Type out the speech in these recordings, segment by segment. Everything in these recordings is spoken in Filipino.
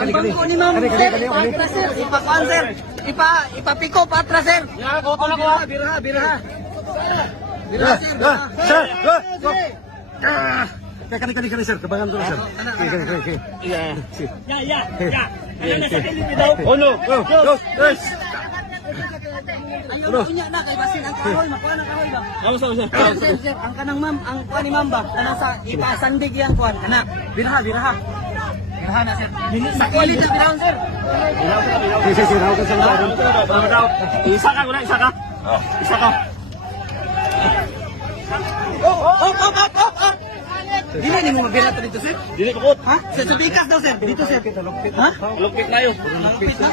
Ang bangko ni ma'am, sir, patras sir, ipakuan sir, ipapiko patras sir. Yan, goto na ko. Biraha. Biraha sir, Sir! Kani sir, kabangan ko na sir. Okay. Ya. Ano na sa kilid daw? Oh no. Go. Yes. Ayaw niya na kay basin ang kahoy, makuha na kahoy ba? Sir, ang kanang ma'am, ang kuan ni ma'am ba? Kanang sa ipasandig yang kuan, ana. Biraha. Biraha na sir. Sa kilid na birahon sir. Sir, ako ka sa Isa ka. Isa ka. Dili ni mo mabira to dito sir? Dili ko. Ha? Sa bikas daw sir, dito sir. Ha? Lupit na yun. Malapit na.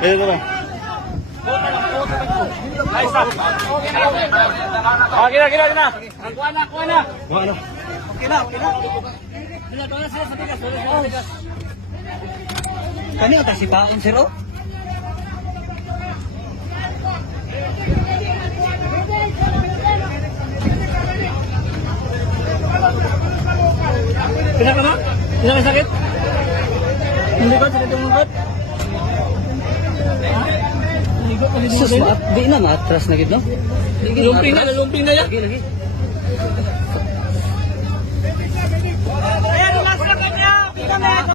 Ayun ko ba? Ay, stop. Gina. Ang kuha na. Okay na. Doon na sila sa bigas. Kani ata si Baon sir oh? Pinaka na? Pinaka sakit? Hindi ba sakit yung mugot? Sus, di na matras na gid no? Lumping na yan. Ayan, last na kanya.